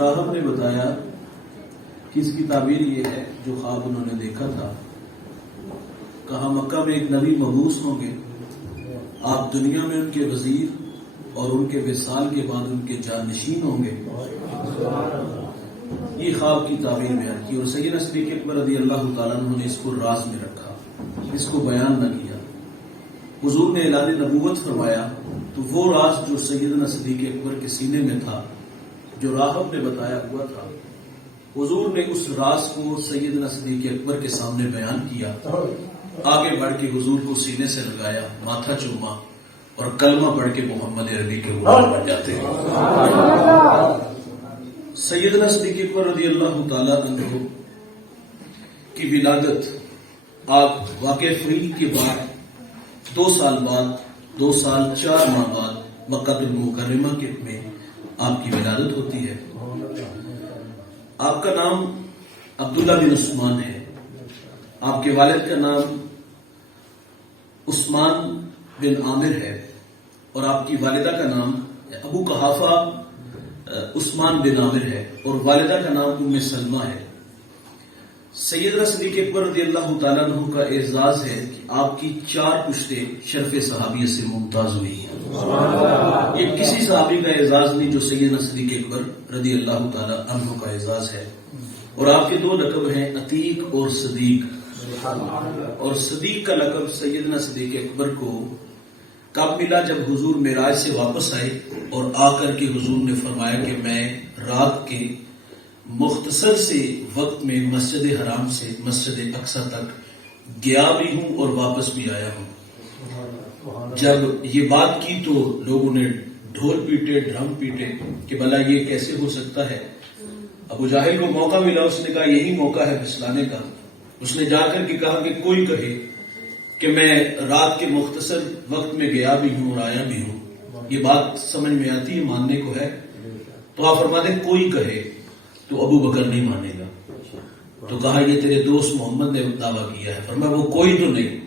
راہب نے بتایا کہ اس کی تعبیر یہ ہے جو خواب انہوں نے دیکھا تھا. کہا مکہ میں ایک نبی مبعوث ہوں گے، آپ دنیا میں ان کے وزیر اور ان کے وصال کے بعد ان کے جانشین ہوں گے. یہ خواب کی تعبیر بیان کی اور سیدنا صدیق اکبر رضی اللہ تعالیٰ عنہ نے اس کو راز میں رکھا، اس کو بیان نہ کیا. حضور نے اعلان نبوت فرمایا تو وہ راز جو سیدنا صدیق اکبر کے سینے میں تھا، جو راہب نے بتایا ہوا تھا، حضور نے اس راز کو سیدنا صدیق اکبر کے سامنے بیان کیا. آگے بڑھ کے حضور کو سینے سے لگایا، ماتھا چوما اور کلمہ پڑھ کے محمد عربی کے غلام بن جاتے ہیں. سیدنا صدیق اکبر رضی اللہ تعالی عنہ کی ولادت آپ واقع فریل کے بعد 2 سال بعد 2 سال 4 ماہ بعد مکہ المکرمہ کے میں آپ کی ولادت ہوتی ہے. آپ کا نام عبداللہ بن عثمان ہے. آپ کے والد کا نام عثمان بن عامر ہے اور آپ کی والدہ کا نام ابو قحافہ عثمان بن عامر ہے اور والدہ کا نام ام سلمہ ہے. سیدنا صدیق اکبر رضی اللہ تعالیٰ عنہ کا اعزاز ہے کہ آپ کی 4 پشتیں شرف صحابیت سے ممتاز ہوئی ہیں. یہ کسی صحابی کا اعزاز نہیں جو سیدنا صدیق اکبر رضی اللہ تعالیٰ عنہ کا اعزاز ہے. اور آپ کے 2 لقب ہیں عتیق اور صدیق. اور صدیق کا لقب سیدنا صدیق اکبر کو کب ملا؟ جب حضور معراج سے واپس آئے اور آ کر کے حضور نے فرمایا کہ میں رات کے مختصر سے وقت میں مسجد حرام سے مسجد اقصی تک گیا بھی ہوں اور واپس بھی آیا ہوں. جب یہ بات کی تو لوگوں نے ڈھول پیٹے، ڈرم پیٹے کہ بھلا یہ کیسے ہو سکتا ہے. ابو جاہل کو موقع ملا، اس نے کہا یہی موقع ہے پھسلانے کا. اس نے جا کر کے کہا کہ کوئی کہے کہ میں رات کے مختصر وقت میں گیا بھی ہوں اور آیا بھی ہوں، یہ بات سمجھ میں آتی ہے، ماننے کو ہے. تو آپ فرماتے کوئی کہے تو ابو بکر نہیں مانے گا. تو کہا یہ تیرے دوست محمد نے دعویٰ کیا ہے. فرمایا وہ کوئی تو نہیں،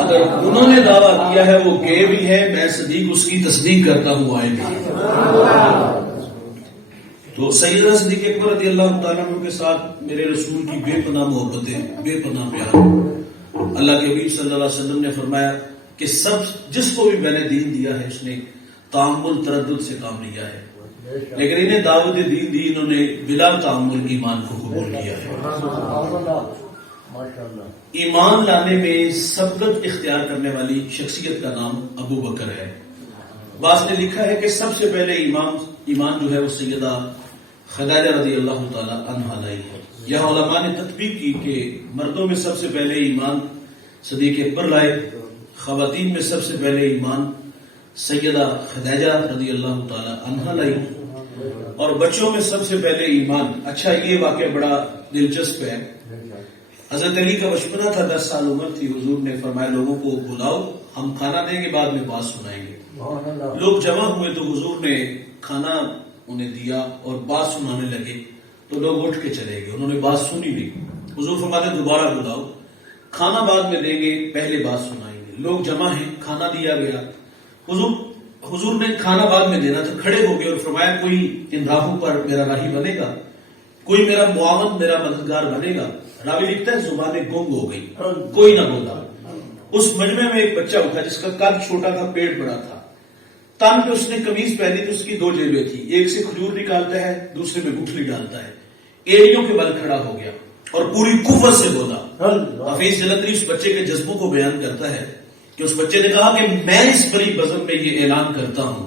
اگر انہوں نے دعویٰ کیا ہے وہ گئے بھی ہے، میں صدیق اس کی تصدیق کرتا ہوں آئے بھی. تو سیدنا صدیق اکبر رضی اللہ تعالیٰ عنہ کے ساتھ میرے رسول کی بے پناہ محبتیں، بے پناہ پیار. اللہ کے حبیب صلی اللہ علیہ وسلم نے فرمایا کہ جس کو بھی میں نے دین دیا ہے اس نے تعامل تردد سے کام لیا ہے، لیکن انہیں دعوت دین دی، انہوں نے بلا تعامل ایمان کو قبول کیا ہے. ایمان لانے میں سبقت اختیار کرنے والی شخصیت کا نام ابو بکر ہے. بعض نے لکھا ہے کہ سب سے پہلے ایمان جو ہے وہ سیدہ خدیجہ رضی اللہ تعالی عنہا لائی ہے. یہاں علماء نے تطبیق کی کہ مردوں میں سب سے پہلے ایمان صدیق اکبر لائے، خواتین میں سب سے پہلے ایمان سیدہ خدیجہ رضی اللہ تعالی عنہا لائی، اور بچوں میں سب سے پہلے ایمان. اچھا یہ واقعہ بڑا دلچسپ ہے. حضرت علی کا بچپنا تھا، 10 سال عمر تھی. حضور نے فرمایا لوگوں کو بلاؤ، ہم کھانا دیں گے، بعد میں بات سنائیں گے. لوگ جمع ہوئے تو حضور نے کھانا انہیں دیا اور بات سنانے لگے تو لوگ اٹھ کے چلے گئے، انہوں نے بات سنی نہیں. حضور فرماتے دوبارہ بلاؤ، کھانا بعد میں دیں گے، پہلے بات سنائیں گے. لوگ جمع ہیں، کھانا دیا گیا. حضور نے کھانا بعد میں دینا تھا، کھڑے ہو گئے اور فرمایا کوئی ان راہوں پر میرا راہی بنے گا، کوئی میرا معاون، میرا مددگار بنے گا. راوی لکھتا ہے زبانیں گنگ ہو گئی، کوئی نہ بولا. اس مجمع میں ایک بچہ اٹھا جس کا قد چھوٹا تھا، پیٹ بڑا تھا. تن پہ اس نے قمیض پہنی تو اس کی 2 جیبیں تھی، ایک سے کھجور نکالتا ہے، دوسرے میں گٹھلی ڈالتا ہے. ایڑیوں کے بل کھڑا ہو گیا اور پوری قوت سے بولا. حفیظ جلندری اس بچے کے جذبوں کو بیان کرتا ہے کہ اس بچے نے کہا کہ میں اس بڑی بزم میں یہ اعلان کرتا ہوں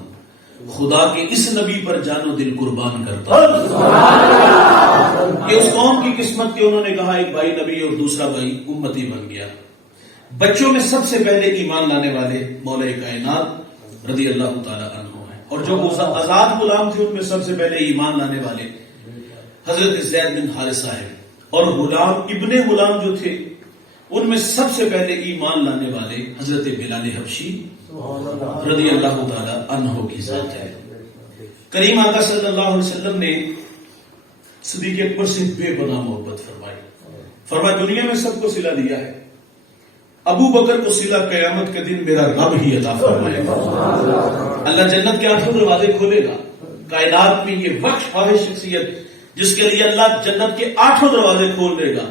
خدا کے اس نبی پر جان و دل قربان کرتا ہوں. یہ اس قوم کی قسمت کہ انہوں نے کہا ایک بھائی نبی اور دوسرا بھائی امتی بن گیا. بچوں میں سب سے پہلے ایمان لانے والے مولا کائنات رضی اللہ تعالی عنہ ہیں، اور جو آزاد غلام تھے ان میں سب سے پہلے ایمان لانے والے حضرت زید بن حارثہ ہیں، اور غلام ابن غلام جو تھے ان میں سب سے پہلے ایمان لانے والے حضرت بلال حبشی رضی اللہ تعالی عنہ کی ذات ہے. کریم آقا صلی اللہ علیہ وسلم نے صدیق اکبر سے بے پناہ محبت فرمایا دنیا میں سب کو صلہ دیا ہے، ابو بکر کو صلہ قیامت کے دن میرا رب ہی عطا فرمائے گا. اللہ جنت کے 8 دروازے کھولے گا، کائنات میں یہ بخش خواہش شخصیت جس کے لیے اللہ جنت کے 8 دروازے کھول دے گا،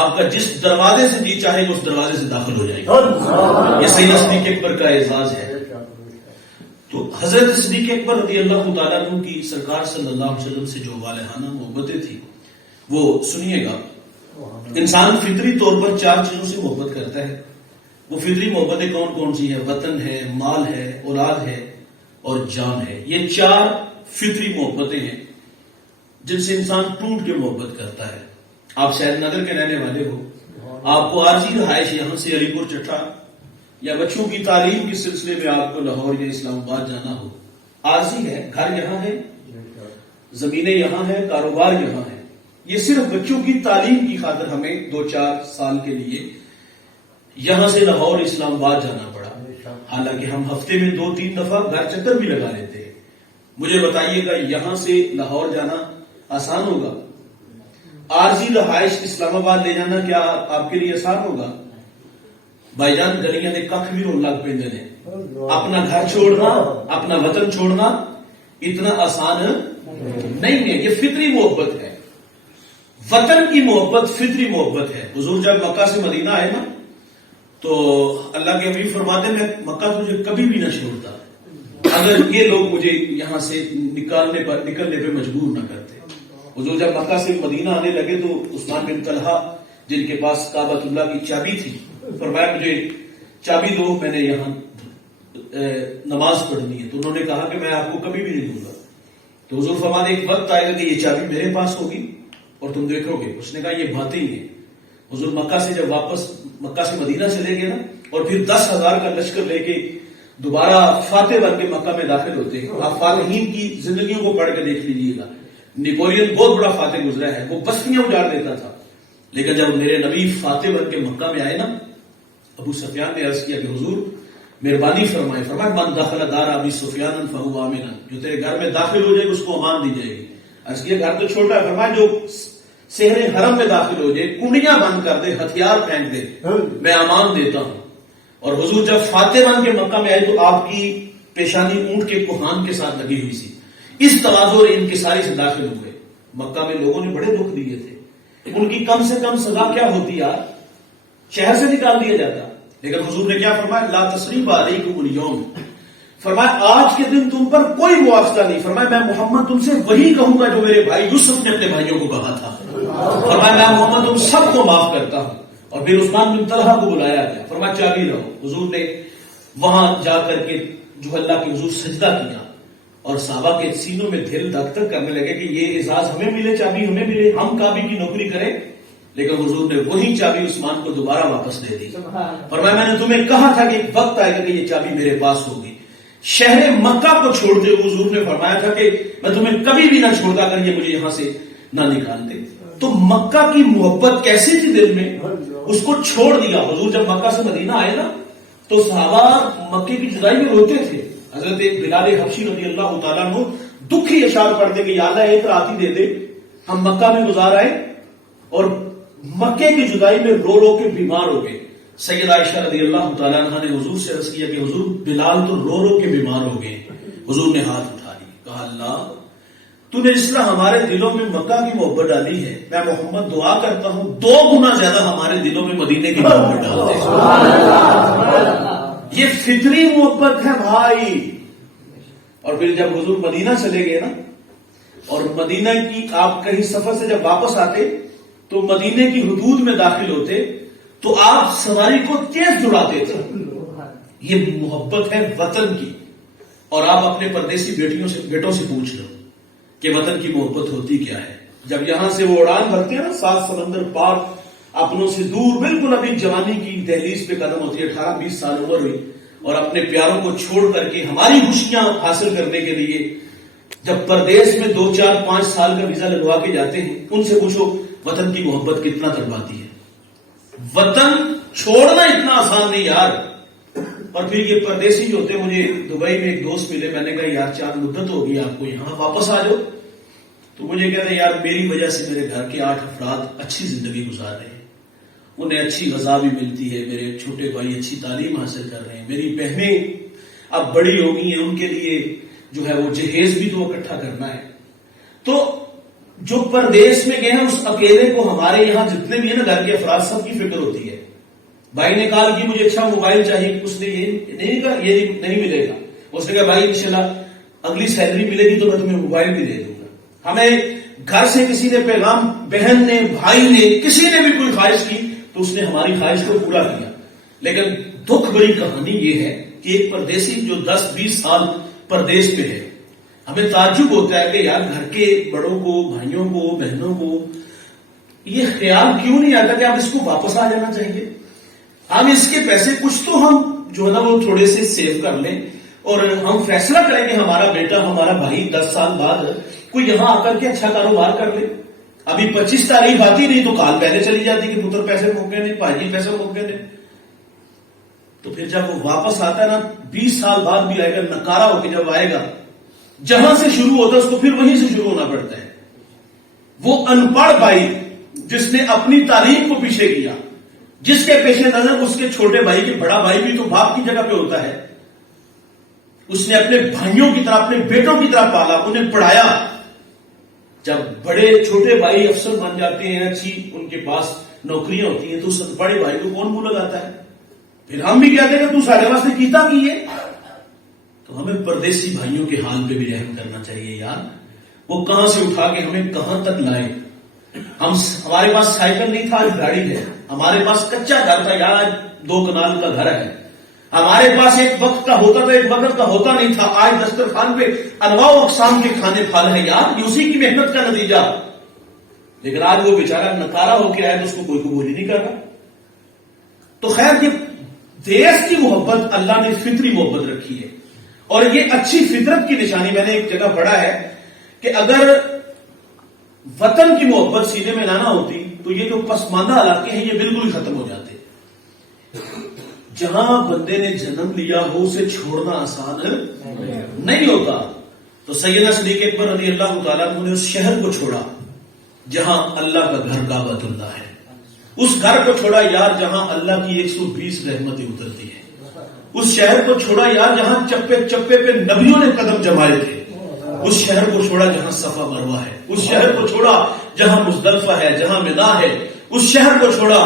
آپ کا جس دروازے سے جی چاہے گا اس دروازے سے داخل ہو جائے گا۔ یہ سیدنا صدیق اکبر کا اعزاز ہے۔ تو حضرت صدیق اکبر رضی اللہ تعالیٰ عنہ کی سرکار صلی اللہ علیہ وسلم سے جو والہانہ محبتیں تھی وہ سنیے گا۔ انسان فطری طور پر 4 چیزوں سے محبت کرتا ہے۔ وہ فطری محبتیں کون کون سی ہیں؟ وطن ہے، مال ہے، اولاد ہے اور جان ہے۔ یہ 4 فطری محبتیں ہیں جن سے انسان ٹوٹ کے محبت کرتا ہے۔ آپ شاید نگر کے رہنے والے ہو، آپ کو عارضی رہائش یہاں سے علی پور چٹھا یا بچوں کی تعلیم کے سلسلے میں آپ کو لاہور یا اسلام آباد جانا ہو، عارضی ہے، گھر یہاں ہے، زمینیں یہاں ہیں، کاروبار یہاں ہے، یہ صرف بچوں کی تعلیم کی خاطر ہمیں 2-4 سال کے لیے یہاں سے لاہور اسلام آباد جانا پڑا، حالانکہ ہم ہفتے میں 2-3 دفعہ گھر چکر بھی لگا لیتے ہیں۔ مجھے بتائیے گا یہاں سے لاہور جانا آسان ہوگا؟ عارضی رہائش اسلام آباد لے جانا کیا آپ کے لیے آسان ہوگا؟ بھائی جان گلیاں دے کھ بھی رون لگ پیندے نے، اپنا گھر چھوڑنا، اپنا وطن چھوڑنا اتنا آسان نہیں ہے۔ یہ فطری محبت ہے، وطن کی محبت فطری محبت ہے۔ حضور جب مکہ سے مدینہ آئے نا تو اللہ کے حبیب فرماتے ہیں میں مکہ تجھے کبھی بھی نہ چھوڑتا اگر یہ لوگ مجھے یہاں سے نکلنے پہ مجبور نہ کرتے۔ حضور جب مکہ سے مدینہ آنے لگے تو عثمان بن طلحہ جن کے پاس کعبۃ اللہ کی چابی تھی فرمایا مجھے چابی دو، میں نے یہاں نماز پڑھنی ہے۔ تو انہوں نے کہا کہ میں آپ کو کبھی بھی نہیں دوں گا۔ تو حضور فرماتے ایک وقت آئے گا کہ یہ چابی میرے پاس ہوگی اور تم دیکھو گے۔ اس نے کہا یہ باتیں ہی ہیں۔ حضور مکہ سے جب واپس مکہ سے مدینہ چلے گئے نا اور پھر 10,000 کا لشکر لے کے دوبارہ فاتح بن کے مکہ میں داخل ہوتے ہیں۔ آپ فاتحین کی زندگیوں کو پڑھ کے دیکھ لیجیے گا، نیپولین بہت بڑا فاتح گزرا ہے، وہ بستیاں اجاڑ دیتا تھا، لیکن جب میرے نبی فاتح بن کے مکہ میں آئے نا، ابو سفیان نے عرض کیا کہ حضور مہربانی فرمائے، فرمایا من دخل دار ابی سفیان فهو آمن، جو تیرے گھر میں داخل ہو جائے گا اس کو امان دی جائے گی۔ عرض کیا گھر تو چھوٹا ہے، فرمایا جو شہر حرم میں داخل ہو جائے، کنڈیاں بند کر دے، ہتھیار پھینک دے، میں امان دیتا ہوں۔ اور حضور جب فاتح بن کے مکہ میں آئے تو آپ کی پیشانی اونٹ کے کوہان کے ساتھ لگی ہوئی تھی، اس تواضع اور انکساری سے داخل ہوئے۔ مکہ میں لوگوں نے بڑے دکھ دیے تھے، ان کی کم سے کم سزا کیا ہوتی یار؟ شہر سے نکال دیا جاتا، لیکن حضور نے کیا فرمایا؟ لا تثریب علیکم اليوم، فرمایا آج کے دن تم پر کوئی مواخذہ نہیں، فرمایا میں محمد تم سے وہی کہوں گا جو میرے بھائی یوسف نے اپنے بھائیوں کو کہا تھا، فرمایا میں محمد تم سب کو معاف کرتا ہوں۔ اور پھر عثمان بن طلحہ کو بلایا گیا، فرمایا چابی رہو۔ حضور نے وہاں جا کر کے جو اللہ کے حضور سجدہ کیا اور صحابہ کے سینوں میں دل دھک دھک کرنے لگے کہ یہ اعزاز ہمیں ملے، چابی ہمیں ملے، ہم کعبے کی نوکری کریں، لیکن حضور نے وہی چابی عثمان کو دوبارہ واپس دے دی۔ فرمایا میں نے تمہیں کہا تھا کہ ایک وقت آئے گا کہ یہ چابی میرے پاس ہوگی۔ شہر مکہ کو چھوڑتے ہوئے حضور نے فرمایا تھا کہ میں تمہیں کبھی بھی نہ چھوڑتا اگر یہ مجھے یہاں سے نہ نکالتے۔ تو مکہ کی محبت کیسی تھی دل میں، اس کو چھوڑ دیا۔ حضور جب مکہ سے مدینہ آئے نا تو صحابہ مکے کی جدائی میں روتے تھے۔ حضرت بلال حبشی رضی اللہ تعالیٰ عنہ دکھی اشعار پڑھتے کہ یا اللہ ایک رات ہی دے دے، ہم مکہ میں گزار آئے، اور مکے کی جدائی میں رو رو کے بیمار ہو گئے۔ سیدہ عائشہ رضی اللہ تعالیٰ عنہ نے حضور سے عرض کیا کہ حضور بلال تو رو رو کے بیمار ہو گئے۔ حضور نے ہاتھ اٹھا لی، کہا اللہ تو نے اس طرح ہمارے دلوں میں مکہ کی محبت ڈالی ہے، میں محمد دعا کرتا ہوں 2 گنا زیادہ ہمارے دلوں میں مدینے کی محبت ڈال دے۔ یہ فطری محبت ہے بھائی۔ اور پھر جب حضور مدینہ چلے گئے نا اور مدینہ کی آپ کہیں سفر سے جب واپس آتے تو مدینے کی حدود میں داخل ہوتے تو آپ سواری کو تیز دوڑاتے تھے۔ یہ محبت ہے وطن کی۔ اور آپ اپنے پردیسی بیٹوں سے پوچھ لو کہ وطن کی محبت ہوتی کیا ہے۔ جب یہاں سے وہ اڑان بھرتے ہیں نا 7 سمندر پار اپنوں سے دور، بالکل ابھی جوانی کی دہلیز پہ قدم ہوتی ہے، 18-20 سال عمر ہوئی، اور اپنے پیاروں کو چھوڑ کر کے ہماری خوشیاں حاصل کرنے کے لیے جب پردیس میں 2-4-5 سال کا ویزا لگوا کے جاتے ہیں، ان سے پوچھو وطن کی محبت کتنا تڑپاتی ہے۔ وطن چھوڑنا اتنا آسان نہیں یار۔ اور پھر یہ پردیسی جو ہوتے، مجھے دبئی میں ایک دوست ملے، میں نے کہا یار 4 مدت ہوگی آپ کو یہاں، واپس آ جاؤ۔ تو مجھے کہتے ہیں یار میری وجہ سے میرے گھر کے 8 افراد اچھی زندگی گزار رہے ہیں، انہیں اچھی غذا بھی ملتی ہے، میرے چھوٹے بھائی اچھی تعلیم حاصل کر رہے ہیں، میری بہنیں اب بڑی ہو گئی ہیں، ان کے لیے جو ہے وہ جہیز بھی تو اکٹھا کرنا ہے. تو جو پردیس میں گئے ہیں اس اکیلے کو ہمارے یہاں جتنے بھی ہیں نا گھر کے افراد سب کی فکر ہوتی ہے. بھائی نے کہا کہ مجھے اچھا موبائل چاہیے, اس نے یہ نہیں کہا یہ نہیں ملے گا, اس نے کہا بھائی انشاءاللہ اگلی سیلری ملے گی تو میں تمہیں موبائل بھی دے دوں گا. ہمیں گھر سے کسی نے پیغام, بہن نے, بھائی نے, کسی نے بھی کوئی خواہش کی تو اس نے ہماری خواہش کو پورا کیا. لیکن دکھ بڑی کہانی یہ ہے کہ ایک پردیسی جو 10-20 سال پردیس پہ ہے, ہمیں تعجب ہوتا ہے کہ یار گھر کے بڑوں کو, بھائیوں کو, بہنوں کو یہ خیال کیوں نہیں آتا کہ اب اس کو واپس آ جانا چاہیے, ہم اس کے پیسے کچھ تو ہم جو ہے نا وہ تھوڑے سے سیو کر لیں اور ہم فیصلہ کریں کہ ہمارا بیٹا, ہمارا بھائی 10 سال بعد کوئی یہاں آ کر کے اچھا کاروبار کر لے. ابھی 25 تاریخ آتی نہیں تو کال پہلے چلی جاتی کہ پتر پیسے موقع نہیں, بھائی پیسے موقع نہیں. تو پھر جب وہ واپس آتا ہے نا 20 سال بعد بھی آئے گا, نکارا ہو کے جب آئے گا, جہاں سے شروع ہوتا ہے اس کو پھر وہیں سے شروع ہونا پڑتا ہے. وہ ان پڑھ بھائی جس نے اپنی تعلیم کو پیچھے کیا, جس کے پیش نظر اس کے چھوٹے بھائی کے بڑا بھائی بھی تو باپ کی جگہ پہ ہوتا ہے, اس نے اپنے بھائیوں کی طرح, اپنے بیٹوں کی طرح پالا, انہیں پڑھایا. جب بڑے چھوٹے بھائی افسر بن جاتے ہیں, اچھی ان کے پاس نوکریاں ہوتی ہیں, تو اس بڑے بھائی کو کون منہ لگاتا ہے؟ پھر ہم بھی کہتے ہیں کہ تو سارے واسطے کیتا کی ہے. تو ہمیں پردیسی بھائیوں کے حال پہ بھی رحم کرنا چاہیے یار. وہ کہاں سے اٹھا کے ہمیں کہاں تک لائے. ہمارے پاس سائیکل نہیں تھا, آج گاڑی ہے. ہمارے پاس کچا گھر تھا یار, آج 2 کنال کا گھر ہے. ہمارے پاس ایک وقت کا ہوتا تھا, ایک وقت کا ہوتا نہیں تھا. آج دسترخوان پہ انواع و اقسام کے کھانے پھل ہیں یار, یہ اسی کی محنت کا نتیجہ. لیکن آج وہ بیچارہ نکارا ہو کے آیا تو اس کو کوئی قبول ہی نہیں کر رہا. تو خیر یہ دیش کی محبت اللہ نے فطری محبت رکھی ہے, اور یہ اچھی فطرت کی نشانی. میں نے ایک جگہ پڑھا ہے کہ اگر وطن کی محبت سینے میں لانا ہوتی تو یہ جو پسماندہ علاقے ہیں یہ بالکل ختم ہو جاتے. جہاں بندے نے جنم لیا ہو اسے چھوڑنا آسان نہیں ہوتا. تو سیدنا صدیق اکبر رضی اللہ تعالیٰ عنہ نے اس شہر کو چھوڑا جہاں اللہ کا گھر کعبۃ اللہ ہے. اس گھر کو چھوڑا یار جہاں اللہ کی 120 رحمتیں اترتی ہیں. اس شہر کو چھوڑا یار جہاں چپے چپے پہ نبیوں نے قدم جمائے تھے. اس شہر کو چھوڑا جہاں صفا مروہ ہے. اس شہر کو چھوڑا جہاں مزدلفہ ہے, جہاں منا ہے. اس شہر کو چھوڑا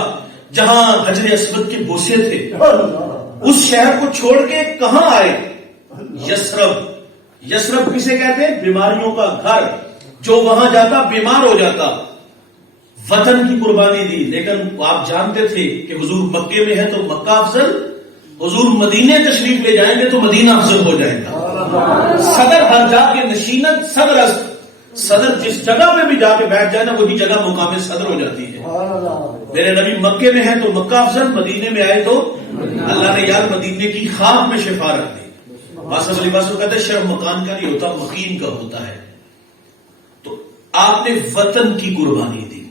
جہاں حجر اسود کے بوسے تھے. اس شہر کو چھوڑ کے کہاں آئے؟ یثرب. یثرب کسے کہتے ہیں؟ بیماریوں کا گھر. جو وہاں جاتا بیمار ہو جاتا. وطن کی قربانی دی. لیکن آپ جانتے تھے کہ حضور مکے میں ہے تو مکہ افضل, حضور مدینے تشریف لے جائیں گے تو مدینہ افضل ہو جائے گا. صدر ہر جا کے نشینت صدر است. صدر جس جگہ پہ بھی جا کے بیٹھ جائے نا وہی جگہ مقام صدر ہو جاتی ہے. میرے نبی مکے میں ہے تو مکہ افضل, مدینے میں آئے تو اللہ نے یار مدینے کی خاک میں شفا رکھ دی. باسط علی باسط کہتے ہیں شرف مکان کا نہیں ہوتا, مقیم کا ہوتا ہے. تو آپ نے وطن کی قربانی دی.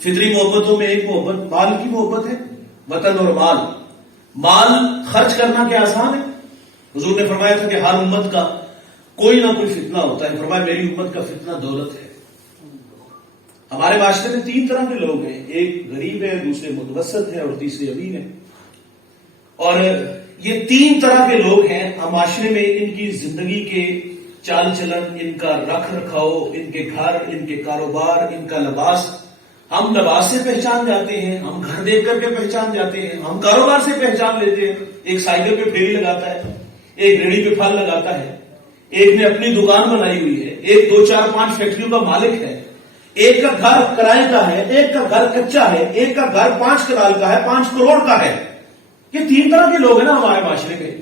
فطری محبتوں میں ایک محبت مال کی محبت ہے, وطن اور مال. مال خرچ کرنا کیا آسان ہے؟ حضور نے فرمایا تھا کہ ہر امت کا کوئی نہ کوئی فتنہ ہوتا ہے. فرمایا میری امت کا فتنہ دولت ہے. ہمارے معاشرے میں 3 طرح کے لوگ ہیں, ایک غریب ہے, دوسرے متوسط ہے اور تیسرے امیر ہے. اور یہ 3 طرح کے لوگ ہیں معاشرے میں. ان کی زندگی کے چال چلن, ان کا رکھ رکھاؤ, ان کے گھر, ان کے کاروبار, ان کا لباس. ہم لباس سے پہچان جاتے ہیں, ہم گھر دیکھ کر کے پہچان جاتے ہیں, ہم کاروبار سے پہچان لیتے ہیں. ایک سائیکل پہ پھیری لگاتا ہے, ایک ریڑھی پہ پھل لگاتا ہے, ایک نے اپنی دکان بنائی ہوئی ہے, ایک 2 4 5 فیکٹریوں کا مالک ہے, ایک کا گھر کرائے کا ہے, ایک کا گھر کچا ہے, ایک کا گھر 5 کنال کا ہے, 5 کروڑ کا ہے. یہ 3 طرح کے لوگ ہیں نا ہمارے معاشرے میں.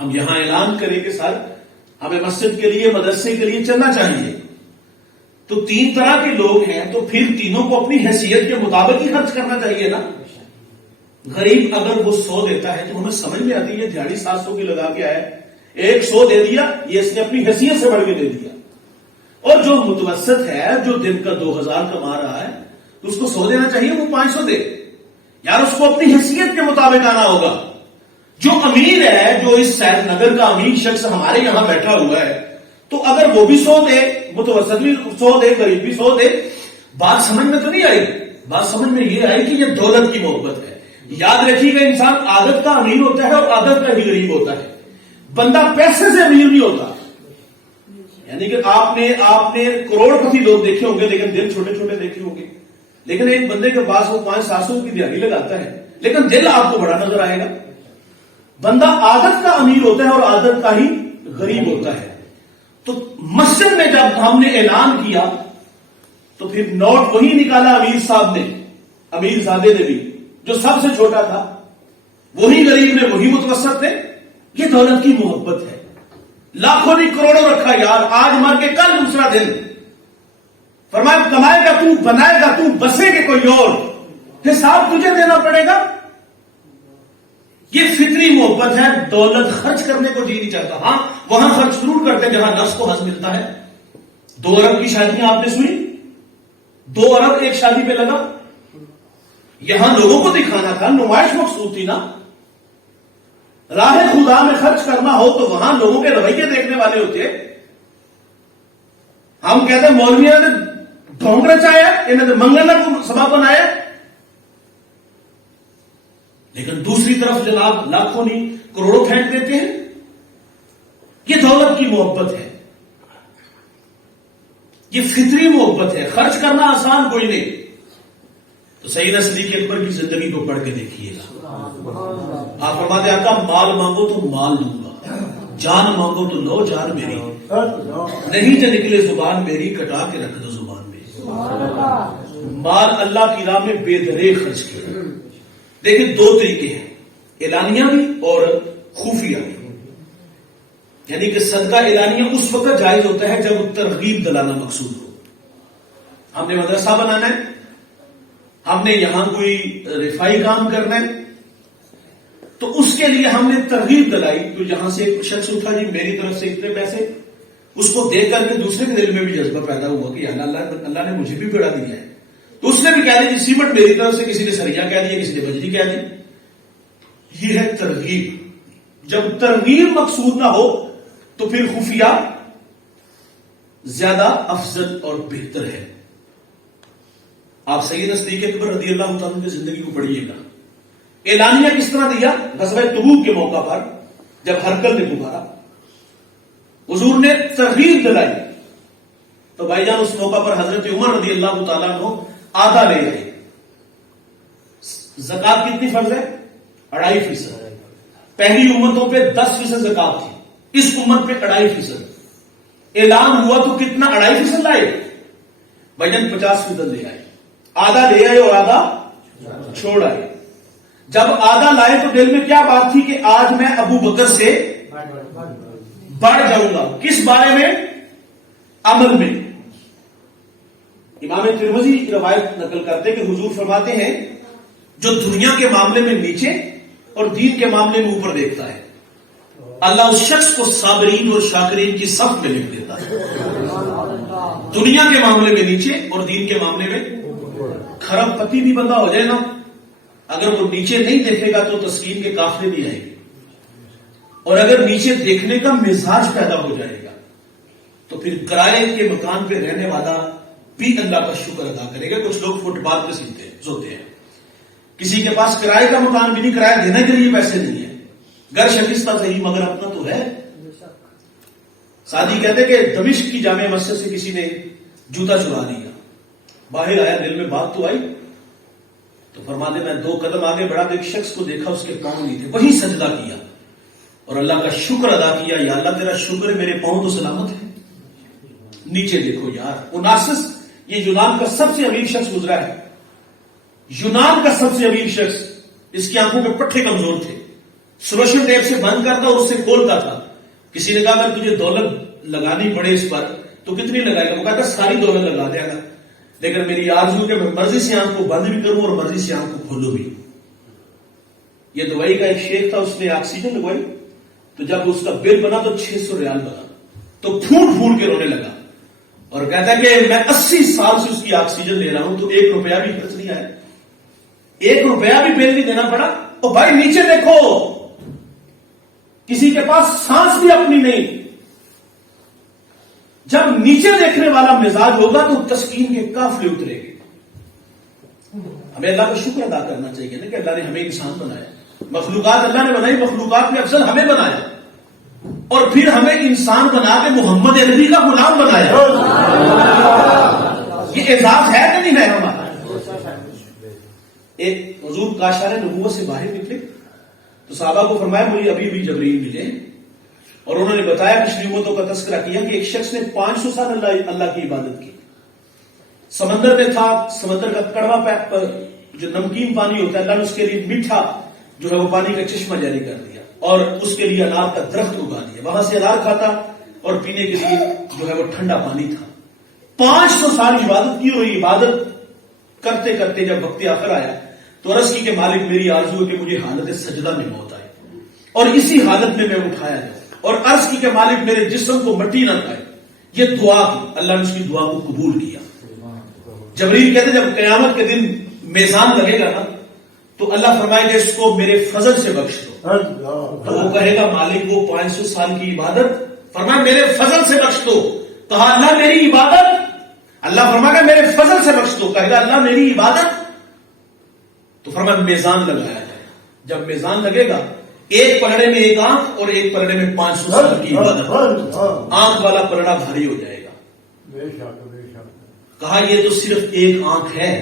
ہم یہاں اعلان کریں کہ سر ہمیں مسجد کے لیے, مدرسے کے لیے چلنا چاہیے, تو 3 طرح کے لوگ ہیں, تو پھر تینوں کو اپنی حیثیت کے مطابق ہی خرچ کرنا چاہیے نا. غریب اگر وہ 100 دیتا ہے تو ہمیں سمجھ میں آتی ہے دیہڑی 700 کی لگا کے آیا, ایک 100 دے دیا, یہ اس نے اپنی حیثیت سے بڑھ کے دے دیا. اور جو متوسط ہے, جو دن کا 2000 کما رہا ہے, تو اس کو 100 دینا چاہیے, وہ 500 دے یار. اس کو اپنی حیثیت کے مطابق آنا ہوگا. جو امیر ہے, جو اس سید نگر کا امیر شخص ہمارے یہاں بیٹھا ہوا ہے, تو اگر وہ بھی 100 دے, متوسط بھی 100 دے, غریب بھی 100 دے, بات سمجھ میں تو نہیں آئی. بات سمجھ میں یہ آئی کہ یہ دولت کی محبت ہے. یاد رکھیے گا انسان عادت کا امیر ہوتا ہے اور عادت کا ہی غریب ہوتا ہے. بندہ پیسے سے امیر نہیں ہوتا, یعنی کہ آپ نے کروڑ پتی لوگ دیکھے ہوں گے لیکن دل چھوٹے چھوٹے دیکھے ہوں گے. لیکن ایک بندے کے پاس وہ 500-700 کی دیہی لگاتا ہے لیکن دل آپ کو بڑا نظر آئے گا. بندہ عادت کا امیر ہوتا ہے اور عادت کا ہی غریب ہوتا ہے. تو مسجد میں جب ہم نے اعلان کیا تو پھر نوٹ وہی نکالا امیر صاحب نے, امیر زادے نے بھی, جو سب سے چھوٹا تھا, وہی غریب نے, وہی متوسط نے. یہ دولت کی محبت ہے. لاکھوں نے کروڑوں رکھا یار, آج مر کے کل دوسرا دن. فرمایا کمائے گا تو, بنائے گا تو, بسے گے کوئی اور, حساب تجھے دینا پڑے گا. یہ فطری محبت ہے. دولت خرچ کرنے کو جی نہیں چاہتا. ہاں وہاں خرچ ضرور کرتے ہیں جہاں نفس کو حظ ملتا ہے. 2 ارب کی شادیاں آپ نے سنی, 2 ارب ایک شادی پہ لگا. یہاں لوگوں کو دکھانا تھا, نمائش مقصود تھی نا. راہ خدا میں خرچ کرنا ہو تو وہاں لوگوں کے رویے دیکھنے والے ہوتے. ہم کہتے ہیں مولویوں نے ڈھونگ رچایا, انہوں نے منگل کو سبب بنایا. لیکن دوسری طرف جناب لاکھوں نہیں کروڑوں پھینک دیتے ہیں. یہ دولت کی محبت ہے, یہ فطری محبت ہے. خرچ کرنا آسان کوئی نہیں. تو سیدنا صدیق اکبر کی زندگی کو پڑھ کے دیکھیے گا. آپ فرماتے آقا مال مانگو تو مال دوں گا, جان مانگو تو لو جان میری, نہیں جو نکلے زبان میری کٹا کے رکھ دو زبان میری. مال اللہ کی راہ میں بے دریغ خرچ کیا. دیکھیں 2 طریقے ہیں, اعلانیہ بھی اور خفیہ بھی. یعنی کہ صدقہ اعلانیہ اس وقت جائز ہوتا ہے جب ترغیب دلانا مقصود ہو. ہم نے مدرسہ بنانا ہے, ہم نے یہاں کوئی رفائی کام کرنا ہے, تو اس کے لیے ہم نے ترغیب دلائی. تو یہاں سے ایک شخص اٹھا جی میری طرف سے اتنے پیسے, اس کو دے کر کے دوسرے کے دل میں بھی جذبہ پیدا ہوا کہ اللہ نے مجھے بھی بیڑا دیا ہے. تو اس نے بھی کہہ دی سیمنٹ میری طرف سے, کسی نے سریا کہہ دیا, کسی نے بجری کہہ دی. یہ ہے ترغیب. جب ترغیب مقصود نہ ہو تو پھر خفیہ زیادہ افضل اور بہتر ہے. آپ سیدنا صدیق اکبر رضی اللہ تعالیٰ کی زندگی کو پڑھیے گا. اعلانیہ کس طرح دیا؟ غزوہ تبوک کے موقع پر جب ہرقل نے پکارا, حضور نے ترغیب دلائی, تو بھائی جان اس موقع پر حضرت عمر رضی اللہ تعالیٰ عنہ آدھا لے گئے. زکات کتنی فرض ہے؟ 2.5%. پہلی امتوں پہ 10% زکات تھی, اس امت پہ 2.5%. اعلان ہوا تو کتنا 2.5% لائے؟ بھائی جان 50% لے آئے. آدھا لے آئے اور آدھا چھوڑ آئے. جب آدھا لائے تو دل میں کیا بات تھی کہ آج میں ابو بکر سے بڑھ جاؤں گا. کس بارے میں؟ عمل میں. امام ترمذی روایت نقل کرتے کہ حضور فرماتے ہیں جو دنیا کے معاملے میں نیچے اور دین کے معاملے میں اوپر دیکھتا ہے, اللہ اس شخص کو صابرین اور شاکرین کی صف میں لکھ دیتا ہے. دنیا کے معاملے میں نیچے اور دین کے معاملے میں. کھرب پتی بھی بندہ ہو جائے نا, اگر وہ نیچے نہیں دیکھے گا تو تسکین کے قافلے نہیں آئے گے, اور اگر نیچے دیکھنے کا مزاج پیدا ہو جائے گا تو پھر کرائے کے مکان پہ رہنے والا بھی اللہ کا شکر ادا کرے گا. کچھ لوگ فٹ پاتھ پہ سوتے ہیں, کسی کے پاس کرائے کا مکان بھی نہیں, کرایہ دینے کے لیے پیسے نہیں ہے. گھر شکستہ صحیح مگر اپنا تو ہے. سادی کہتے کہ دمشق کی جامع مسجد سے کسی نے جوتا چرا لیا, باہر آیا, دل میں بات تو آئی, تو فرماتے میں 2 قدم آگے بڑھا, ایک شخص کو دیکھا اس کے پاؤں نہیں تھے, وہی سجدہ کیا اور اللہ کا شکر ادا کیا, یا اللہ تیرا شکر ہے میرے پاؤں تو سلامت ہے. نیچے دیکھو یار. اناسس یہ یونان کا سب سے امیر شخص گزرا ہے, یونان کا سب سے امیر شخص. اس کی آنکھوں کے پٹھے کمزور تھے, سلوشن ٹیپ سے بند کرتا اور اس سے کھولتا تھا. کسی نے کہا اگر تجھے دولت لگانی پڑے اس پر تو کتنی لگائے گا؟ وہ کہتا ساری دولت لگا دے گا, لیکن میری آرزو کہ میں مرضی سے آنکھ کو بند بھی کروں اور مرضی سے آنکھ کو کھولوں بھی. یہ دبئی کا ایک شیخ تھا, اس نے آکسیجن لگوائی, تو جب اس کا بل بنا تو 600 ریال بنا, تو پھوٹ پھوٹ کے رونے لگا اور کہتا ہے کہ میں 80 سال سے اس کی آکسیجن لے رہا ہوں تو 1 روپیہ بھی خرچ نہیں آیا, 1 روپیہ بھی بل نہیں دینا پڑا. اور بھائی نیچے دیکھو, کسی کے پاس سانس بھی اپنی نہیں. جب نیچے دیکھنے والا مزاج ہوگا تو تسکین کے قافلے اترے گے. ہمیں اللہ کا شکر ادا کرنا چاہیے نا کہ اللہ نے ہمیں انسان بنایا, مخلوقات اللہ نے بنائی, مخلوقات میں افضل ہمیں بنایا. اور پھر ہمیں انسان بنا کے محمد عربی کا غلام بنایا. یہ اعزاز ہے کہ نہیں ہے ہمارا؟ ایک حضور کاشار نبوت سے باہر نکلے تو صحابہ کو فرمایا مجھے ابھی بھی جبرائیل ملے، اور انہوں نے بتایا پچھلی امتوں کا تذکرہ کیا کہ ایک شخص نے 500 سال اللہ کی عبادت کی، سمندر میں تھا، سمندر کا کڑوا جو نمکین پانی ہوتا ہے اللہ نے اس کے لیے میٹھا جو ہے وہ پانی کا چشمہ جاری کر دیا، اور اس کے لیے انار کا درخت اگا دیا، وہاں سے انار کھاتا اور پینے کے لیے جو ہے وہ ٹھنڈا پانی تھا. 500 سال عبادت کی، اور عبادت کرتے کرتے جب وقت آخر آیا تو عرض کی کہ مالک میری آرزو ہے کہ مجھے حالت سجدہ میں موت آئے اور اسی حالت میں اٹھایا جاؤں، اور عرض کی کہ مالک میرے جسم کو مٹی نہ کھائے. یہ دعا کی، اللہ نے اس کی دعا کو قبول کیا. جبرائیل کہتے جب قیامت کے دن میزان لگے گا نا تو اللہ فرمائے گا اس کو میرے فضل سے بخش دو، تو وہ کہے گا مالک وہ 500 سال کی عبادت، فرمایا میرے فضل سے بخش دو. کہا اللہ میری عبادت، اللہ فرمائے گا میرے فضل سے بخش دو. کہے گا اللہ میری عبادت، تو فرمایا میزان لگایا جائے. جب میزان لگے گا ایک پلڑے میں ایک آنکھ اور ایک پلڑے میں 500 سال کی عبادت، آنکھ والا پلڑا بھاری ہو جائے گا. کہا یہ تو صرف ایک آنکھ ہے،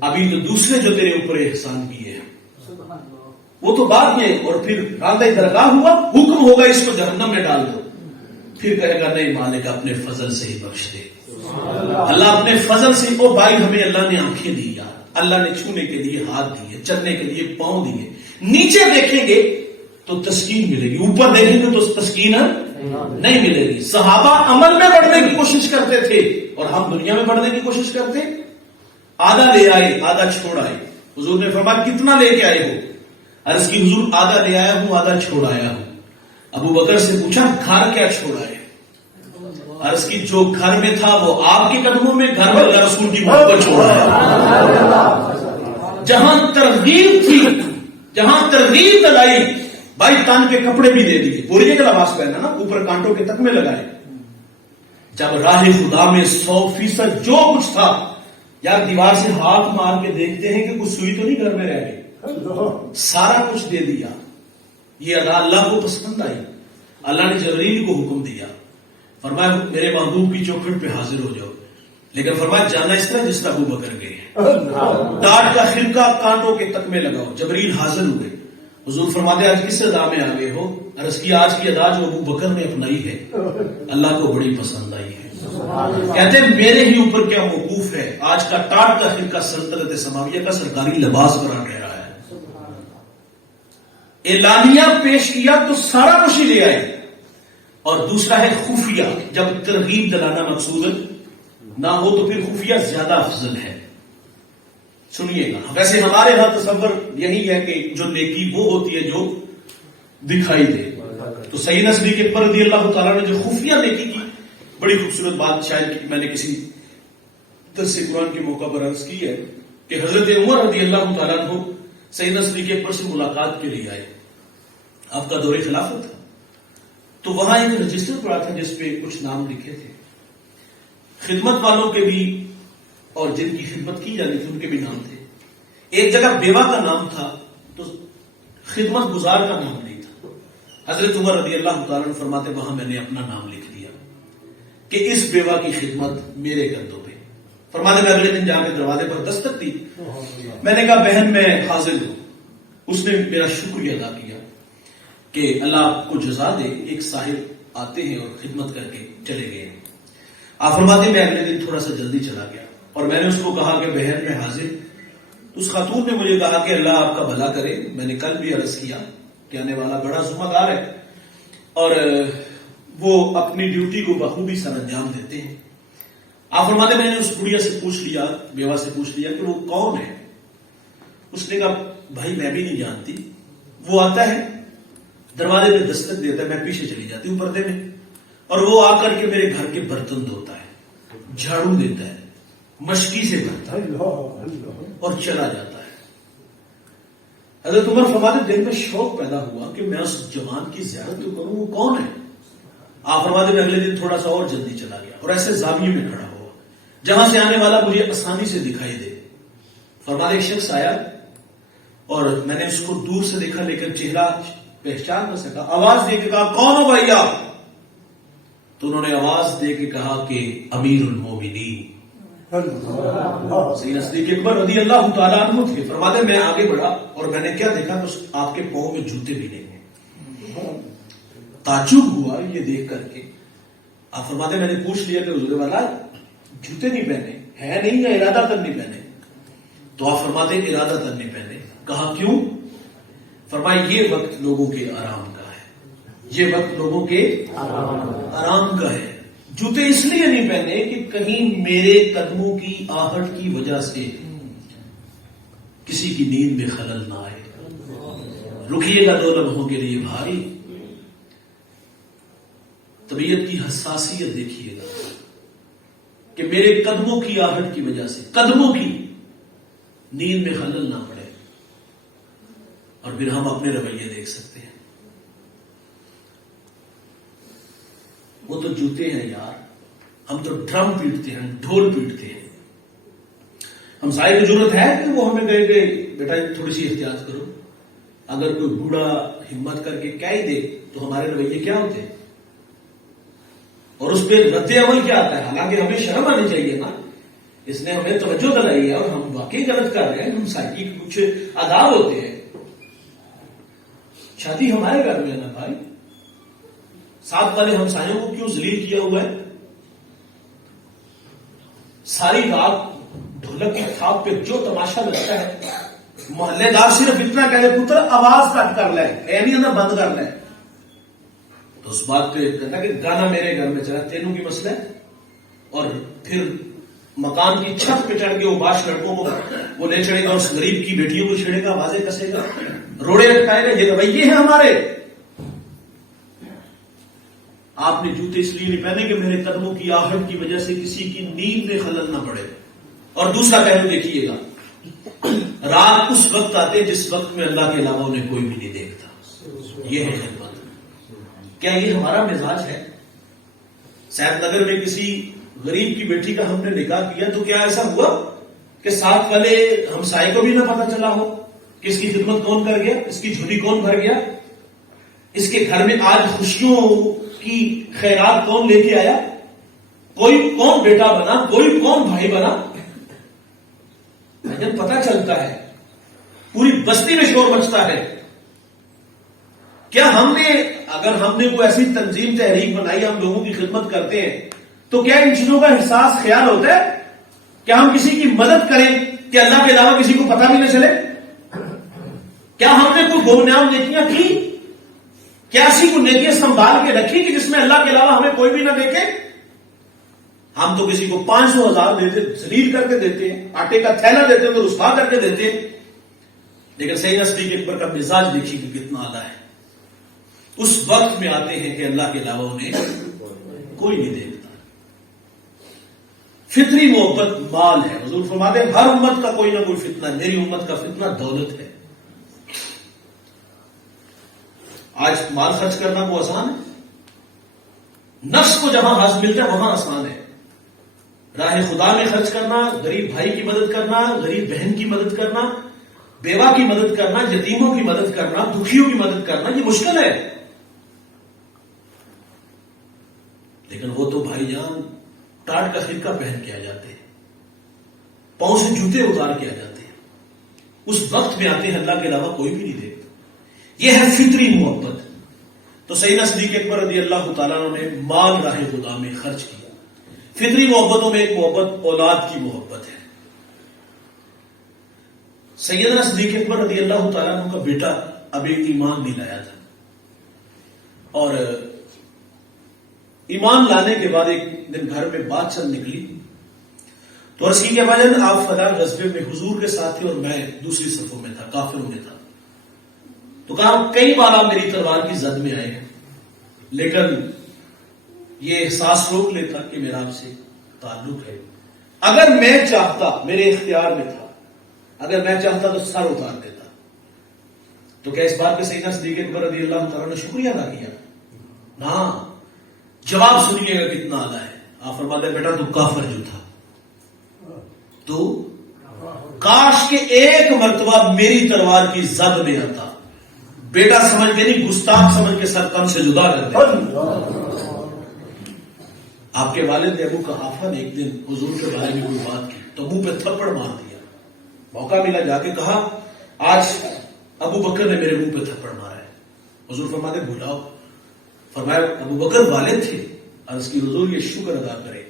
ابھی تو دوسرے جو تیرے اوپر احسان کیے ہیں وہ تو بعد میں، اور پھر راندہ درگاہ ہوا، حکم ہوگا اس کو جہنم میں ڈال دو. پھر کہے گا نہیں مالک اپنے فضل سے ہی بخش دے. اللہ اپنے فضل سے، او بھائی ہمیں اللہ نے آنکھیں دی یار، اللہ نے چھونے کے لیے ہاتھ دیے، چلنے کے لیے پاؤں دیے. نیچے دیکھیں گے تو تسکین ملے گی، اوپر دیکھیں گے تو تسکین نہیں ملے گی. صحابہ عمل میں بڑھنے کی کوشش کرتے تھے اور ہم دنیا میں بڑھنے کی کوشش کرتے. آدھا لے آئے آدھا چھوڑ آئے. حضور نے فرمایا کتنا لے کے آئے ہو؟ عرض کی حضور آدھا لے آیا ہوں آدھا چھوڑ آیا ہوں. ابو بکر سے پوچھا گھر کیا چھوڑ آئے؟ عرض کی جو گھر میں تھا وہ آپ کے قدموں میں، گھر میں اللہ رسول کی محبت چھوڑ آیا. جہاں ترغیب تھی، جہاں ترغیب دلائی، بھائی تان کے کپڑے بھی دے دیے، بوریے کا لباس پہنا نا، اوپر کانٹوں کے تکمے لگائے. جب راہ خدا میں 100% جو کچھ تھا، یار دیوار سے ہاتھ مار کے دیکھتے ہیں کہ کچھ سوئی تو نہیں گھر میں رہ گئی، سارا کچھ دے دیا. یہ ادا اللہ کو پسند آئی. اللہ نے جبرائیل کو حکم دیا، فرمایا میرے محبوب کی چوکھٹ پہ حاضر ہو جاؤ. لیکن فرمایا جانا اس طرح جس طرح ابو بکر گئے، ٹاٹ کا خرقہ کانٹوں کے تکمے لگاؤ. جبرائیل حاضر ہوئے. حضور فرماتے آج کس ادا میں آگے ہو؟ عرض کی آج کی ادا جو ابو بکر نے اپنائی ہے اللہ کو بڑی پسند آئی ہے. کہتے ہیں میرے ہی اوپر کیا موقوف ہے، آج کا ٹاٹ کا خرقہ سلطنت سماویہ کا سرکاری لباس بنا رہا ہے. اعلانیہ پیش کیا تو سارا کچھ ہی لے آئے. اور دوسرا ہے خفیہ، جب ترغیب دلانا مقصود نہ ہو تو پھر خفیہ زیادہ افضل ہے. سنیے گا، ویسے ہمارے ہاں تصور یہی ہے کہ جو نیکی وہ ہوتی ہے جو دکھائی دے. تو سیدنا صدیق اکبر رضی اللہ تعالیٰ نے جو خفیہ نیکی کی، بڑی خوبصورت بات شاید میں نے کسی درس قرآن کے موقع پر عرض کی ہے کہ حضرت عمر رضی اللہ تعالیٰ عنہ سیدنا صدیق اکبر سے ملاقات کے لیے آئے. آپ کا دور خلافت تھا تو وہاں ایک رجسٹر پڑا تھا جس پہ کچھ نام لکھے تھے. خدمت والوں کے بھی اور جن کی خدمت کی جانی تھی ان کے بھی نام تھے. ایک جگہ بیوہ کا نام تھا تو خدمت گزار کا نام نہیں تھا. حضرت عمر رضی اللہ تعالیٰ عنہ فرماتے وہاں میں نے اپنا نام لکھ دیا کہ اس بیوہ کی خدمت میرے کندھوں پہ. فرماتے میں اگلے دن جا کے دروازے پر دستک دی. میں نے کہا بہن میں حاضر ہوں. اس نے میرا شکریہ ادا کیا کہ اللہ آپ کو جزا دے. ایک صاحب آتے ہیں اور خدمت کر کے چلے گئے. آپ فرماتے میں اگلے دن تھوڑا سا جلدی چلا گیا اور میں نے اس کو کہا کہ بہن میں حاضر. اس خاتون نے مجھے کہا کہ اللہ آپ کا بھلا کرے. میں نے کل بھی عرض کیا کہ آنے والا بڑا ذمہ دار ہے اور وہ اپنی ڈیوٹی کو بخوبی سر انجام دیتے ہیں. آپ فرماتے میں نے اس بڑھیا سے پوچھ لیا، بیوہ سے پوچھ لیا کہ وہ کون ہے. اس نے کہا بھائی میں بھی نہیں جانتی. وہ آتا ہے دروازے پہ دستک دیتا ہے، میں پیچھے چلی جاتی ہوں پردے میں، اور وہ آ کر کے میرے گھر کے برتن دھوتا ہے، جھاڑو دیتا ہے، مشکی سے بھرتا ہے اور چلا جاتا ہے. حضرت عمر فرماتے دل میں شوق پیدا ہوا کہ میں اس جوان کی زیارت تو کروں. وہ کون ہے؟ آپ فرماتے میں اگلے دن تھوڑا سا اور جلدی چلا گیا اور ایسے زاویے میں کھڑا ہوا جہاں سے آنے والا مجھے آسانی سے دکھائی دے. فرماتے ایک شخص آیا اور میں نے اس کو دور سے دیکھا لیکن چہرہ پہچان نہ سکا. آواز دے کے کہا کون ہو بھائی آپ؟ تو انہوں نے آواز دے کے کہا کہ امیر المومنین سیدنا صدیق اکبر رضی اللہ تعالیٰ عنہ تھے. فرماتے میں آگے بڑھا اور میں نے کیا دیکھا تو آپ کے پاؤں میں جوتے بھی نہیں ہیں. تعجب ہوا یہ دیکھ کر کے. آپ فرماتے میں نے پوچھ لیا کہ حضور والا جوتے نہیں پہنے ہے نہیں یا ارادہ تن نہیں پہنے؟ تو آپ فرماتے ارادہ تن نہیں پہنے. کہا کیوں؟ فرمایا یہ وقت لوگوں کے آرام کا ہے, یہ وقت لوگوں کے آرام کا ہے. جوتے اس لیے نہیں پہنے کہ کہیں میرے قدموں کی آہٹ کی وجہ سے کسی کی نیند میں خلل نہ آئے. رکیے گا 2 لمحوں کے لیے بھائی, طبیعت کی حساسیت دیکھیے گا کہ میرے قدموں کی آہٹ کی وجہ سے قدموں کی نیند میں خلل نہ پڑے. اور پھر ہم اپنے رویے دیکھ سکتے ہیں. وہ تو جوتے ہیں یار, ہم تو ڈرم پیٹتے ہیں, ڈھول پیٹتے ہیں. ہم سائے کی ضرورت ہے کہ وہ ہمیں کہے کہ بیٹا تھوڑی سی احتیاط کرو. اگر کوئی بوڑھا ہمت کر کے کہہ ہی دے تو ہمارے رویے کیا ہوتے ہیں اور اس پہ رد عمل کیا آتا ہے؟ حالانکہ ہمیں شرم آنی چاہیے نا, اس نے ہمیں توجہ دلائی ہے اور ہم واقعی غلط کر رہے ہیں. ہم سائیکی کے کچھ آداب ہوتے ہیں. شادی ہمارے گھر میں ہے نا بھائی, ساتھ والے ہمسایوں کو کیوں ذلیل کیا ہوا ہے؟ ساری رات ڈھولک کی تھاپ پہ جو تماشا لگتا ہے, محلے دار صرف اتنا کہے پتر آواز کٹ کر لے, نہیں نا بند کر لے. تو اس بات پہ کہتا کہ گانا میرے گھر میں چلا, تینوں کی مسئلہ ہے. اور پھر مکان کی چھت پہ چڑھ کے وہ باش لڑکوں کو وہ لے چڑھے گا, اس غریب کی بیٹیوں کو چھیڑے گا, بازے کسے گا, روڑے اٹکائے گا. یہ رویے ہیں ہمارے. آپ نے جوتے اس لیے نہیں پہنے کہ میرے قدموں کی آہٹ کی وجہ سے کسی کی نیند میں خلل نہ پڑے. اور دوسرا پہلو دیکھیے گا, رات اس وقت آتے جس وقت میں اللہ کے علاوہ انہیں کوئی بھی نہیں دیکھتا. یہ ہے خدمت. کیا یہ ہمارا مزاج ہے؟ صاحب نگر میں کسی غریب کی بیٹی کا ہم نے نکاح کیا تو کیا ایسا ہوا کہ ساتھ والے ہمسائے کو بھی نہ پتا چلا ہو کہ اس کی خدمت کون کر گیا, اس کی جھولی کون بھر گیا, اس کے گھر میں آج خوشیوں کی خیرات کون لے کے آیا, کوئی کون بیٹا بنا, کوئی کون بھائی بنا؟ جب پتا چلتا ہے پوری بستی میں شور مچتا ہے. کیا ہم نے, اگر ہم نے کوئی ایسی تنظیم تحریک بنائی, ہم لوگوں کی خدمت کرتے ہیں, تو کیا ان چیزوں کا احساس خیال ہوتا ہے؟ کیا ہم کسی کی مدد کریں کہ اللہ کے علاوہ کسی کو پتہ بھی نہ چلے؟ کیا ہم نے کوئی گمنام نیکیاں کی؟ کیا ایسی کوئی نیکیاں سنبھال کے رکھی کہ جس میں اللہ کے علاوہ ہمیں کوئی بھی نہ دیکھے؟ ہم تو کسی کو 500,000 دیتے, ذلیل کر کے دیتے ہیں, آٹے کا تھیلا دیتے ہیں تو رسوا کر کے دیتے ہیں. لیکن سیدنا صدیق اکبر کا مزاج دیکھیے کہ کتنا اعلیٰ ہے. اس وقت میں آتے ہیں کہ اللہ کے علاوہ انہیں کوئی نہیں دیکھتا. فطری محبت مال ہے. حضور فرماتے ہیں ہر امت کا کوئی نہ کوئی فتنہ ہے, میری امت کا فتنہ دولت ہے. آج مال خرچ کرنا کو آسان ہے, نفس کو جہاں حاصل ملتا ہے وہاں آسان ہے. راہ خدا میں خرچ کرنا, غریب بھائی کی مدد کرنا, غریب بہن کی مدد کرنا, بیوہ کی مدد کرنا, یتیموں کی مدد کرنا, دکھیوں کی مدد کرنا, یہ مشکل ہے. لیکن وہ تو بھائی جان ٹاٹ کا خرقہ پہن کے آ جاتے ہیں, پاؤں سے جوتے اتار کے آ جاتے ہیں. اس وقت میں آتے ہیں اللہ کے علاوہ کوئی بھی نہیں دیکھتا. یہ ہے فطری محبت. تو سیدنا صدیق اکبر رضی اللہ تعالیٰ نے مال راہ خدا میں خرچ کیا. فطری محبتوں میں ایک محبت اولاد کی محبت ہے. سیدنا صدیق اکبر رضی اللہ تعالیٰ کا بیٹا ابھی ایمان نہیں لایا تھا, اور ایمان لانے کے بعد ایک دن گھر میں بات چل نکلی تو عرض کی کہ بھائی آپ فلاں غزوے میں حضور کے ساتھ تھے اور میں دوسری صفوں میں تھا, کافروں میں تھا. تو کہا کئی بار آپ میری تلوار کی زد میں آئے ہیں, لیکن یہ احساس روک لیتا کہ میرا آپ سے تعلق ہے. اگر میں چاہتا, میرے اختیار میں تھا, اگر میں چاہتا تو سر اتار دیتا. تو کیا اس بات پہ سیدنا صدیق اکبر رضی اللہ تعالیٰ نے شکریہ ادا کیا؟ نا, جواب سنیے گا کتنا اعلیٰ ہے. آپ فرماتے ہیں بیٹا تو کافر جو تھا, تو کاش کے ایک مرتبہ میری تلوار کی زد میں آتا, بیٹا سمجھ کے نہیں گستاخ سمجھ کے سر تن سے جدا کر دیا۔ آپ کے والد ابو قحافہ نے ایک دن حضور کے بارے میں کوئی بات کی تو منہ پہ تھپڑ مار دیا۔ موقع ملا جا کے کہا آج ابو بکر نے میرے منہ پہ تھپڑ مارا ہے۔ حضور فرماتے بھلاؤ۔ فرمایا ابو بکر والد تھے، عرض کی حضور یہ شکر ادا کرے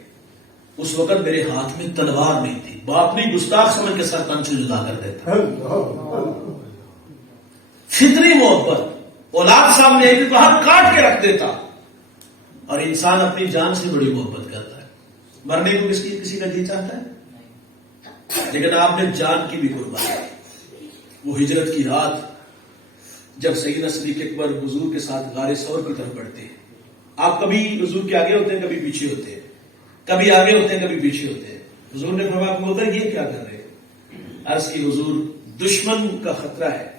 اس وقت میرے ہاتھ میں تلوار نہیں تھی، باپ نے گستاخ سمجھ کے سر تن سے جدا کر دیتا۔ فطری محبت، اولاد سامنے آئی تو ہاتھ کاٹ کے رکھ دیتا۔ اور انسان اپنی جان سے بڑی محبت کرتا ہے، مرنے کو کسی کا جی چاہتا ہے، لیکن آپ نے جان کی بھی قربانی کی۔ وہ ہجرت کی رات جب سیدنا صدیق اکبر حضور کے ساتھ غار ثور کی طرف بڑھتے ہیں، آپ کبھی حضور کے آگے ہوتے ہیں کبھی پیچھے ہوتے ہیں، کبھی آگے ہوتے ہیں کبھی پیچھے ہوتے ہیں۔ حضور نے فرمایا ہوتا ہے یہ کیا کر رہے ہیں؟ عرض کی حضور دشمن کا خطرہ ہے،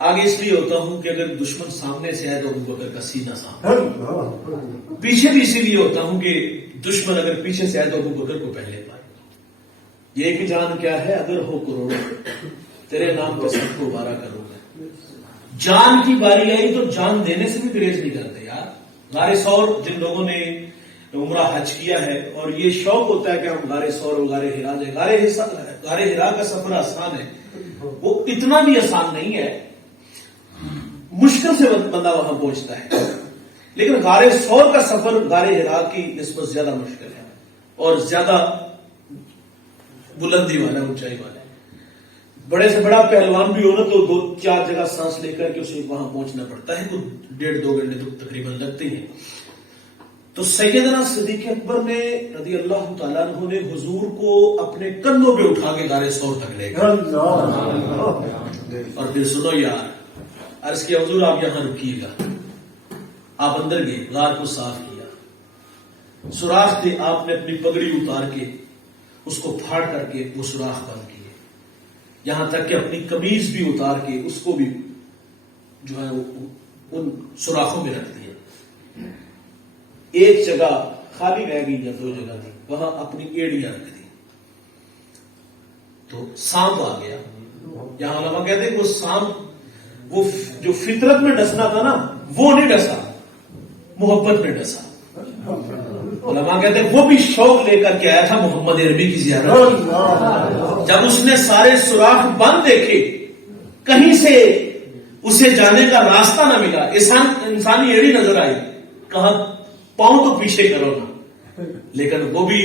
آگے اس لیے ہوتا ہوں کہ اگر دشمن سامنے سے آئے تو ابو بکر کا سینہ سامنے، پیچھے بھی اسی لیے ہوتا ہوں کہ دشمن اگر پیچھے سے آئے تو ابو بکر کو پہلے پائے۔ یہ کہ جان کیا ہے اگر ہو کروڑوں تیرے نام پہ سب کو بارہ کروں گا۔ جان کی باری آئی تو جان دینے سے بھی گریز نہیں کرتے یار۔ غار ثور جن لوگوں نے عمرہ حج کیا ہے اور یہ شوق ہوتا ہے کہ ہم غار ثور اور غار ہرا جائیں، غار ہرا کا سفر آسان ہے، وہ اتنا بھی آسان نہیں ہے، مشکل سے بندہ وہاں پہنچتا ہے، لیکن غار ثور کا سفر غار ہرا کی نسبت زیادہ مشکل ہے اور زیادہ بلندی والا، اونچائی والا ہے۔ بڑے سے بڑا پہلوان بھی ہو نا تو 2-4 جگہ سانس لے کر کے اسے وہاں پہنچنا پڑتا ہے، تو 1.5-2 گھنٹے تو تقریباً لگتے ہیں۔ تو سیدنا صدیق اکبر نے رضی اللہ تعالیٰ عنہ نے حضور کو اپنے کندھوں پہ اٹھا کے غار ثور تک لے گئے اور پھر سنو یار، عرض کیا حضور آپ یہاں رکیے گا۔ آپ اندر گئے، غار کو صاف کیا، سوراخ تھے، آپ نے اپنی پگڑی اتار کے اس کو پھاڑ کر کے وہ سوراخ بند کیے، یہاں تک کہ اپنی قمیض بھی اتار کے اس کو بھی جو ہے ان سوراخوں میں رکھ دیا۔ ایک جگہ خالی رہ گئی یا 2 جگہ تھی، وہاں اپنی ایڑیاں رکھ دی، تو سانپ آ گیا۔ یہاں علماء کہتے ہیں وہ سانپ وہ جو فطرت میں ڈسنا تھا نا وہ نہیں ڈسا، محبت میں ڈسا۔ علماء کہتے ہیں وہ بھی شوق لے کر کے آیا تھا محمد عربی کی زیارت۔ جب اس نے سارے سوراخ بند دیکھے، کہیں سے اسے جانے کا راستہ نہ ملا، انسانی ایڑی نظر آئی، کہا پاؤں تو پیچھے کرو نا، لیکن وہ بھی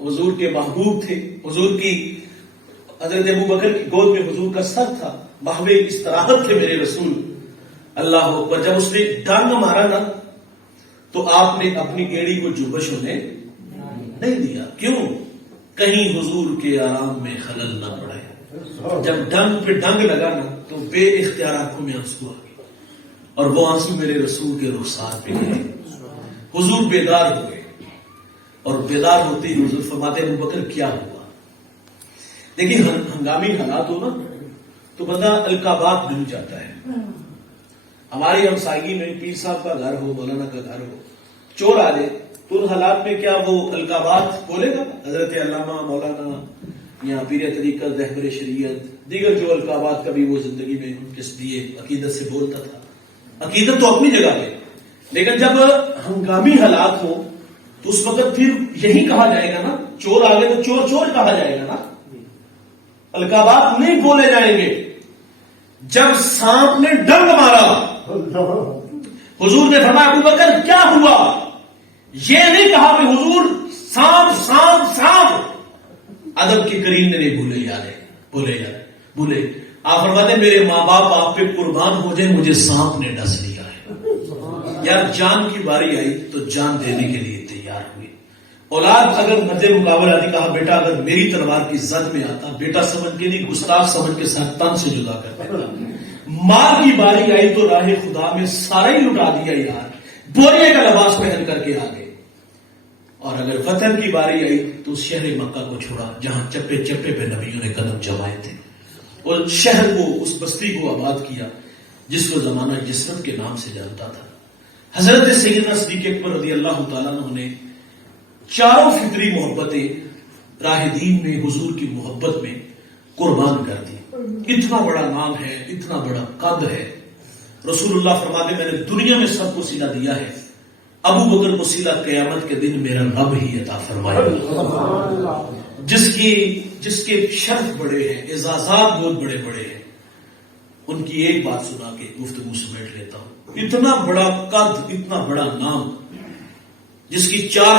حضور کے محبوب تھے، حضور کی حضرت ابو بکر کی گود میں حضور کا سر تھا، محو استراحت تھے میرے رسول۔ اللہ اکبر، جب اس نے ڈانگ مارا نا تو آپ نے اپنی ایڑی کو جبش ہونے نہیں دیا، کیوں؟ کہیں حضور کے آرام میں خلل نہ پڑے۔ جب ڈنگ پہ ڈنگ لگا نا تو بے اختیار آنکھوں میں آنسو آ گئے اور وہ آنسو میرے رسول کے رخسار پہ گئے۔ حضور بیدار ہوئے اور بیدار ہوتے ہی حضور فرماتے ابو بکر کیا ہوا؟ دیکھیے ہنگامی حالات ہو نا تو بندہ القابات بھول جاتا ہے۔ ہماری ہمسائیگی میں پیر صاحب کا گھر ہو، مولانا کا گھر ہو، چور آ جائے تو ان حالات میں کیا وہ القابات بولے گا؟ حضرت علامہ مولانا یا پیر طریقت، رہبر شریعت، دیگر جو القابات کبھی وہ زندگی میں ان کے لیے عقیدت سے بولتا تھا، عقیدت تو اپنی جگہ پہ، لیکن جب ہنگامی حالات ہو تو اس وقت پھر یہی کہا جائے گا نا، چور آ گئے تو چور چور کہا جائے گا نا، القابات نہیں بولے جائیں گے۔ جب سانپ نے ڈنگ مارا حضور نے فرمایا ابو بکر کیا ہوا؟ یہ نہیں کہا کہ حضور سانپ سانپ سانپ، ادب کی کریم نے نہیں بولے۔ آپ فرماتے میرے ماں باپ آپ پہ قربان ہو جائیں، مجھے سانپ نے ڈس لیا ہے۔ یار جان کی باری آئی تو جان دینے کے لیے تیار ہوئی۔ اولاد اگر مد مقابل آتی، کہا بیٹا اگر میری تلوار کی زد میں آتا، بیٹا سمجھ کے نہیں گستاخ سمجھ کے ساتھ تن سے جدا کر دیتا۔ ماں کی باری آئی تو راہ خدا میں سارا ہی لٹا دیا یار، بورے کا لباس پہن کر کے آگے۔ اور اگر وطن کی باری آئی تو اس شہر مکہ کو چھوڑا جہاں چپے چپے پہ نبیوں نے قدم جمائے تھے، اور شہر کو، اس بستی کو آباد کیا جس کو زمانہ جسرت کے نام سے جانتا تھا۔ حضرت سیدنا صدیق اکبر رضی اللہ تعالیٰ عنہ نے چاروں فطری محبتیں راہ دین میں حضور کی محبت میں قربان کر دی۔ اتنا بڑا نام ہے، اتنا بڑا قد ہے، رسول اللہ فرماتے میں نے دنیا میں سب کو سلا دیا ہے، ابو بکر کو سلا قیامت کے دن میرا رب ہی عطا فرمائے گا۔ جس کے شرف بڑے ہیں، اعزازات بہت بڑے بڑے ہیں، ان کی ایک بات سنا کے گفتگو سمیٹ لیتا ہوں۔ اتنا بڑا قد، اتنا بڑا نام، جس کی 4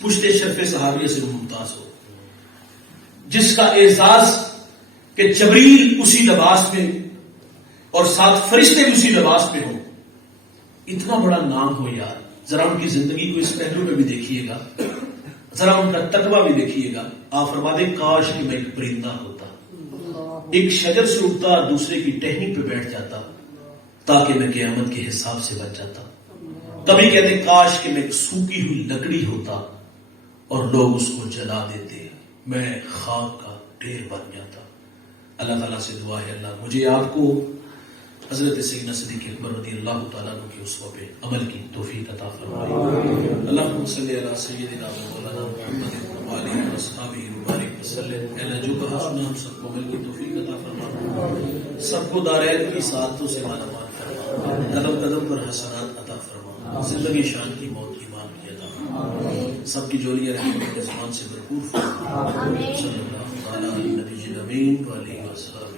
پشتے شرف صحابیہ سے ممتاز ہو، جس کا اعزاز کہ جبریل اسی لباس میں اور ساتھ فرشتے بھی اسی لباس میں ہو، اتنا بڑا نام ہو یار۔ ذرا ان کی زندگی کو اس پہلو میں بھی دیکھیے گا، ذرا ان کا تقویٰ بھی دیکھیے گا۔ آپ فرماتے کاش کہ میں ایک پرندہ ہوتا، ایک شجر سے اٹھتا، دوسرے کی ٹہنی پہ بیٹھ جاتا، تاکہ میں قیامت کے حساب سے بچ جاتا۔ کبھی کہتے کاش کہ میں ایک سوکھی ہوئی لکڑی ہوتا اور لوگ اس کو جلا دیتے، میں خاک کا ڈھیر بن جاتا۔ اللہ تعالیٰ سے دعا ہے اللہ مجھے آپ کو حضرت سیدنا صدیق اکبر رضی اللہ تعالیٰ عنہ کی اسوہ پہ عمل کی توفیق عطا فرمائے۔ اللہم صلی علی سیدنا مولانا محمد وعلی اصحابہ مبارک وسلم۔ اے اللہ جو کہا سنا ہم سب کو عمل کی توفیق عطا فرما، سب کو دارین کی سعادتوں سے مالا مال فرما، قدم قدم پر حسنات عطا فرما، زندگی شان کی موت ایمان کی عطا فرما، سب کی جوڑیاں رحمت کے زمان سے بھرپور فرما۔ صلی اللہ علیہ نبی الامین وعلیہ وسلم۔